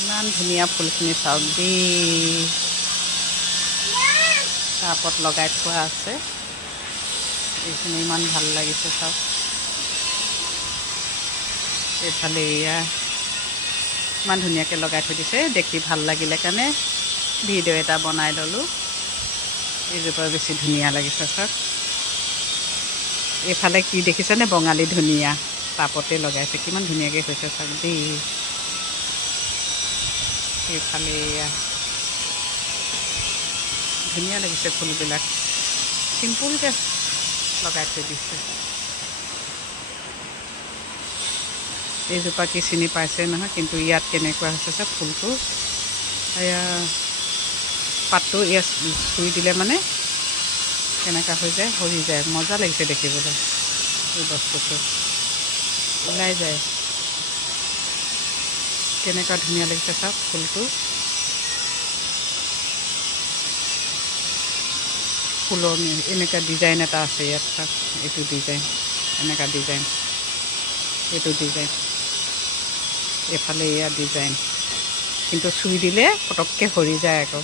ইমান ধুনীয়া ফুলখিনি চাওক দেই, টাবত লগাই থোৱা আছে। এইখিনি ইমান ভাল লাগিছে চাওক। এইফালে এয়া ইমান ধুনীয়াকৈ লগাই থৈ দিছে, দেখি ভাল লাগিলে কাৰণে ভিডিঅ' এটা বনাই ল'লোঁ। এইজোপা বেছি ধুনীয়া লাগিছে চাওক। এইফালে কি দেখিছেনে, বঙালী ধনিয়া টাবতে লগাইছে, কিমান ধুনীয়াকৈ হৈছে চাওক দেই। এইফালে এয়া ধুনীয়া লাগিছে ফুলবিলাক, চিম্পুলকৈ লগাই থৈ দিছে। এইজোপা কি চিনি পাইছে নহয়, কিন্তু ইয়াত কেনেকুৱা হৈছে চাওক ফুলটো। এয়া পাতটো ইয়াত চুই দিলে মানে কেনেকুৱা হৈ যায়, সৰি যায়, মজা লাগিছে দেখিবলৈ। এই বস্তুটো ওলাই যায়, কেনেকুৱা ধুনীয়া লাগিছে চাওক ফুলটো। ফুলৰ এনেকুৱা ডিজাইন এটা আছে ইয়াত চাওক, এইটো ডিজাইন, এনেকুৱা ডিজাইন, এইটো ডিজাইন, এইফালে এয়া ডিজাইন, কিন্তু চুই দিলে পটককৈ সৰি যায় আকৌ।